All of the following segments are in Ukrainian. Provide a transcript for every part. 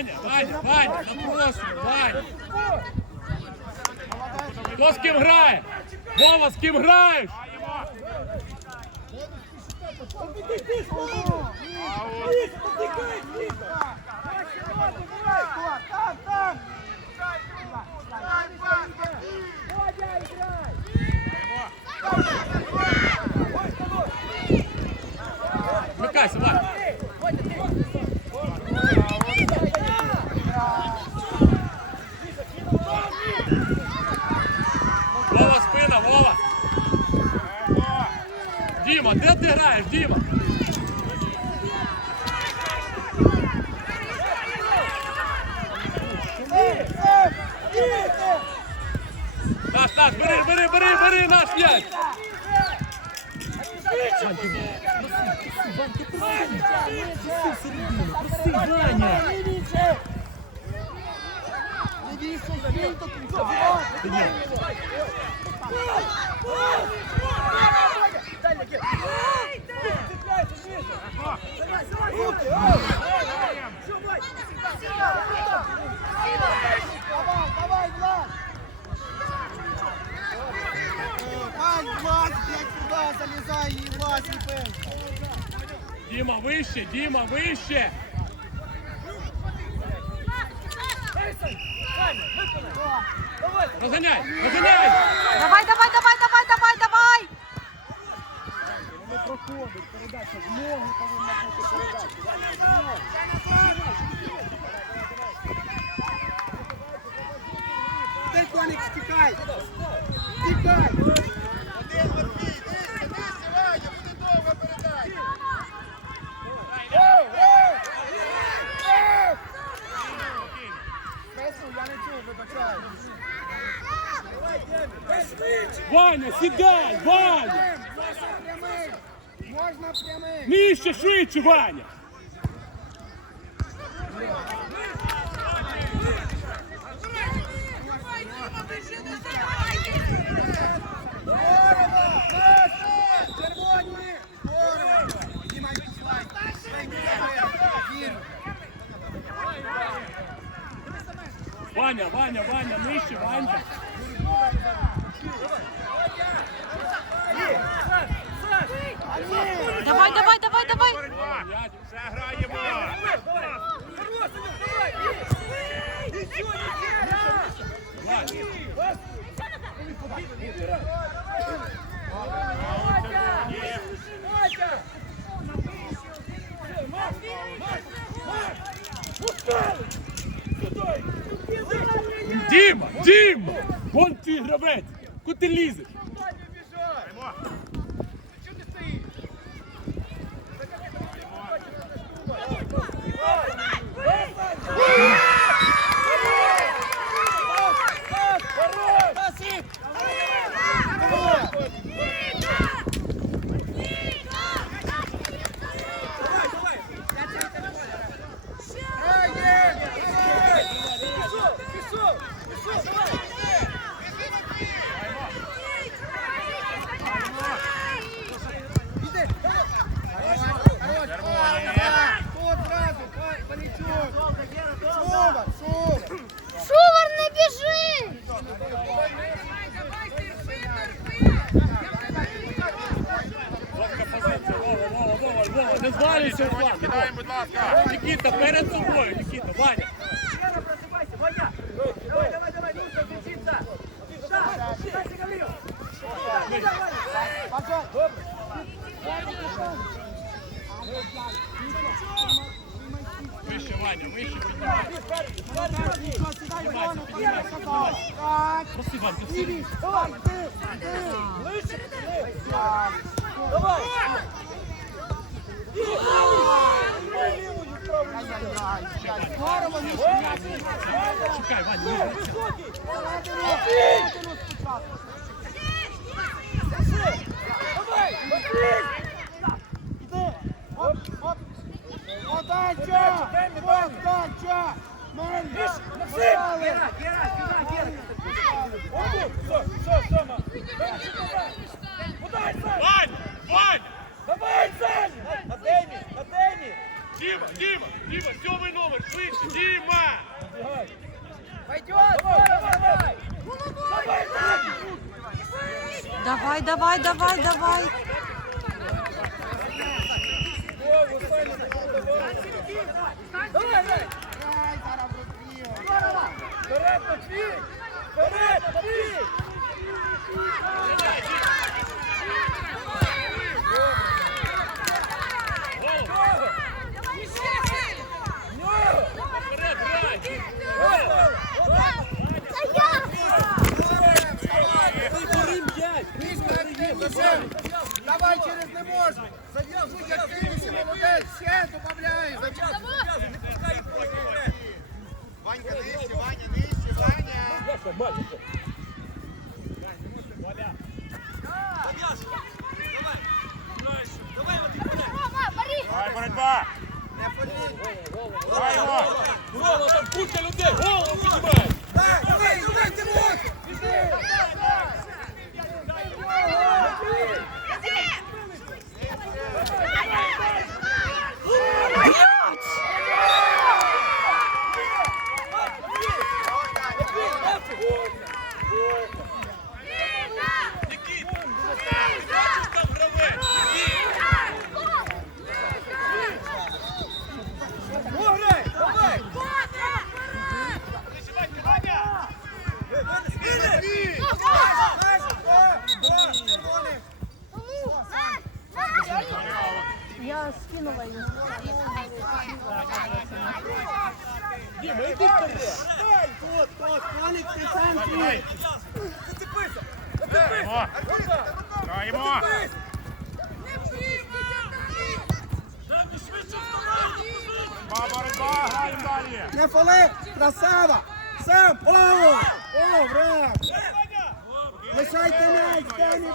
Ваня, Ваня, Ваня, напросив, Ваня. Хто з ким грає? Вова, з ким граєш? Граємо! Там, там! Вмикайся, Ваня. Давай, давай, Влад! Ай, Влад, и Влад, Липенко. Діма, вище, Діма, вище. Розганяй, розганяй. Давай, давай, давай, давай, давай, давай. Не проходить передача, ногу повинна бути передача. Дай, Коник, стікай! Стікай! Один Матвій, дивися, дивися, Ваня, буде довго передача. Песню я не чув, вибачаю. Ваня, сідай, Ваня. Можна прямий! Нижче, швидше, Ваня. Ваня, Ваня, Ваня, нижче, Ваня. Давай, давай, давай, давай. Боротьба! Все граємо! Діма, Діма! Вон твій гравець. Куди ти Шувар, не біжи! Вовка, позиція, Вова, Вова, Вова, Вова, не звалюйся, Ваня. кидаємо, будь ласка! Нікіта, перед собою, Нікіта, Ваня. Нічого, сідай, Івану, Так. Проси, Ванька, всі. Лівій. Давай, ти, ти. Ближче, ближче. Так. Давай. Ай-яй-яй. Ай, Здорово, Міша. Чекай, Вань, не Середину. Середину спочатку. Іди. Оп, оп. Подача. Подача. Мельник. Мали. Отут, все, все, Сьома. Подай, Сань. Вань, Вань. Давай, Сань. На темі, на темі. Діма, Діма, Діма, сьомий номер, швидше, Діма. Пойдет, давай. Давай, Давай, давай, давай, давай. Давай, давай. Ай, зараз розбігай. Вперед, Матвій! Вперед, Матвій! Давай через не можу. Зав'язуй молодець. Ще добавляй. Ванька, нижче, Ваня, нижче, Ваня. Давай, боротьба! Не. Давай! Рома, там куча людей! Голову піднімай! Так, давай, давай, Тимур. Біжи. Там гравець! Пограй! Давай! Я скинула її. Діма, іди вперед! Тут, тут, Коник, граємо далі! Не фоли, красава. Сам, о, о, враг. Лишайте м'яч, Дені,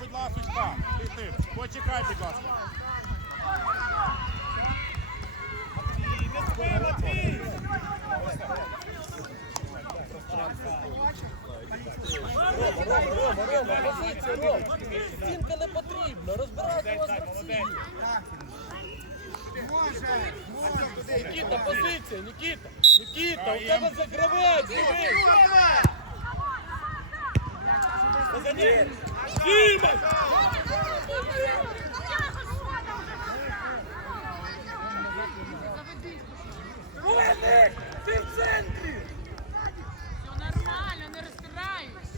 будь ласка. Ти, ти. Почекай, будь ласка. Стінка не потрібна, розбирайте вас гравці! Нікіта, позиція, Нікіта! Нікіта, у тебе за гравець, дивись! Позади! Діма! Владик, ти в центрі! Нормально, не розтираюсь.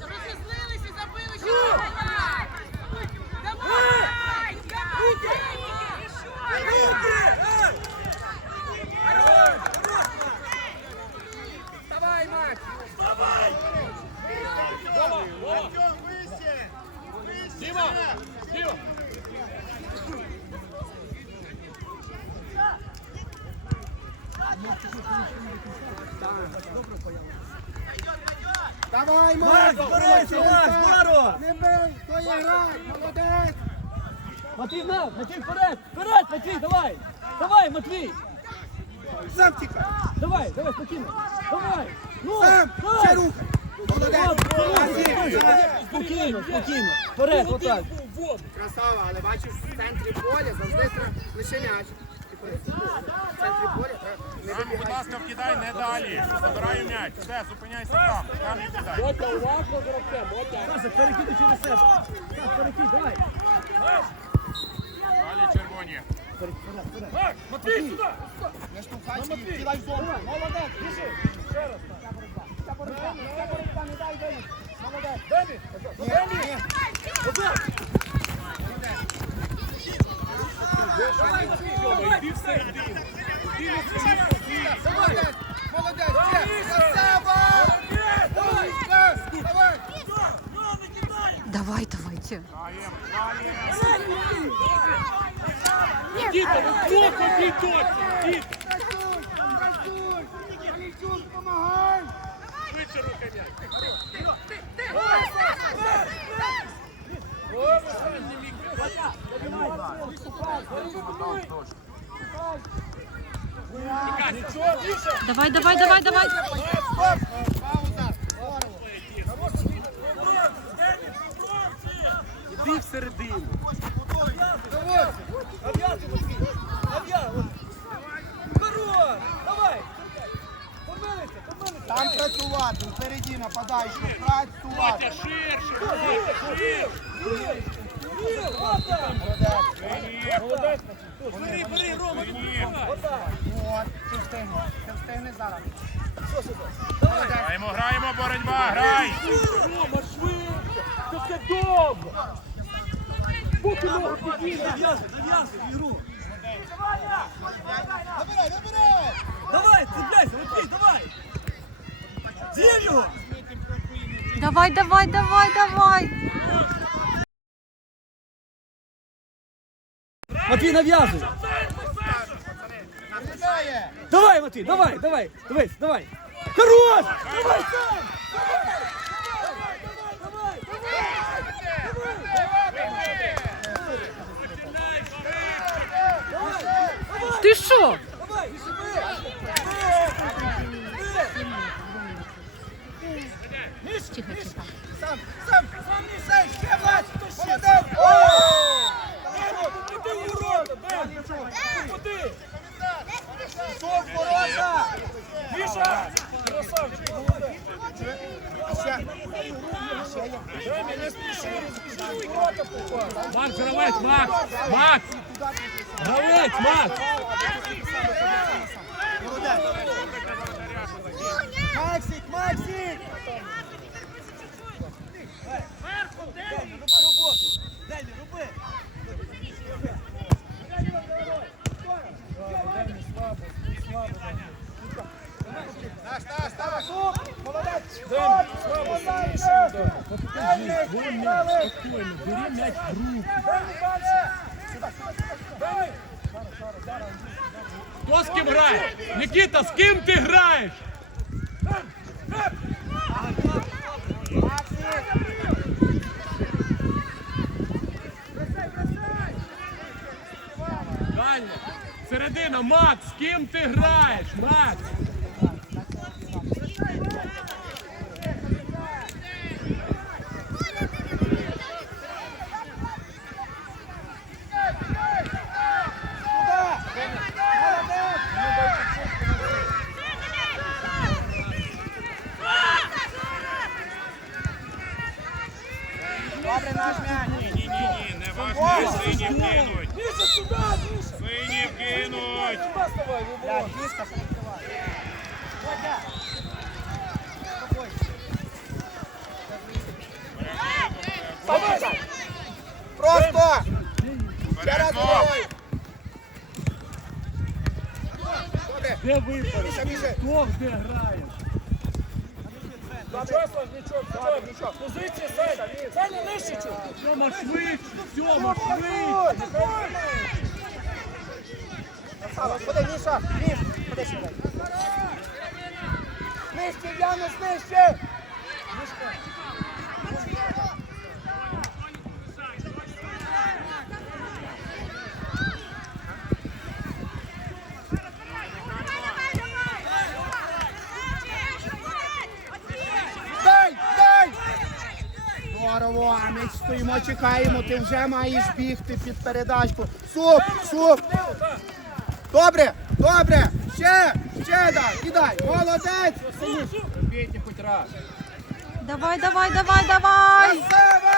Розізлились і забили, що давай! Давай! Давай, Макс! Давай! Вова, Вова! Артем, вище. Дима! Дима! Давай, Макс, молодець, Не бий, то є грай, молодець. Матвій, на, Матвій, вперед! Вперед, Матвій, давай! Давай, Матвій! Сам тікай, Давай, давай, спокійно! Давай! Ну, сам, давай! ще рухай. Молодець, молодець. Спокійно, спокійно! Вперед, отак! Красава, але бачиш, в центрі поля завжди лише м'яч. Не будь ласка, вкидай не далі. Забираю м'яч. Все, зупиняйся там. Там і кидай. Мотя, уважно гравцем, Мотя! Перекидай через себе! Так, перекидай, давай! Далі червоні. Матвій, сюди! Не штовхай, їх, кидай в зону. Молодець, біжи. Ще раз! Ця боротьба, ця боротьба, не дай Денис. Молодець. Демі! Ні, ні. Отак! Йди всередину. Іди на свою позицію. Давай! Давай, давайте. Діти, одній точці. Діти, Галійчук, помагай! швидше. Давай, давай, давай, давай. Пауза! Іди. Нав'язуй, Матвій. Давай. Помилися. Там працювати, впереді нападаючи, працювати. Котя, ширше. Ширше. Бери, бери, Рома, зараз. Граємо, граємо, боротьба, грай! Рома, швидше. Це все довго. Поки ногу підійде. Нав'язуй, нав'язуй ігру. Набирай, набирай! Давай, цепляйся, Матвій, давай. З'їв його. Давай, давай, давай, давай. Матвій, нав'язуй. Давай, Матвій, давай, давай. Дивись, давай. Хорош. Давай сам. Ти що? Сам, сам, сам мішай, ще влад! Молодець! О! Іди в ворота, Бен. Куди? Сов, ворота! Міша! Красавчик. Ще, Демі, не спіши, розбіжи в ворота попав. Макс, гравець, Макс! Макс! Гравець, Макс! Максик, Максик! Наш, наш, наш! Молодець! Демі, слабо м'яч, спокійно, бери м'яч в руки. Хто з ким Нікіта, з ким ти граєш? Середина, Макс, з ким ти граєш? Макс! Добре, наш м'яч! Ні-ні-ні, не важно, сині вкинуть. Міша, сюди, Міша. Сині вкинуть. Нема з тобою, Я Вова. кішка. Просто! Ще раз головою! Добре, Де випадок? Міша, Міша! Хто де грає? Нічого, Слав, нічого, нічого, нічого. Позиція, Саня. Саня, нижче чуть. Сьома швидше, Сьома швидше. Ходи, Міша! Міш! Ходи сюди! Нижче, Янус, нижче! Дай, дай! Здорово, а ми стоїмо, чекаємо, ти вже маєш бігти під передачку. Суп, суп! Добре, добре! Ще, ще дай, кидай! Молодець! Давай, давай, давай, давай. Красава!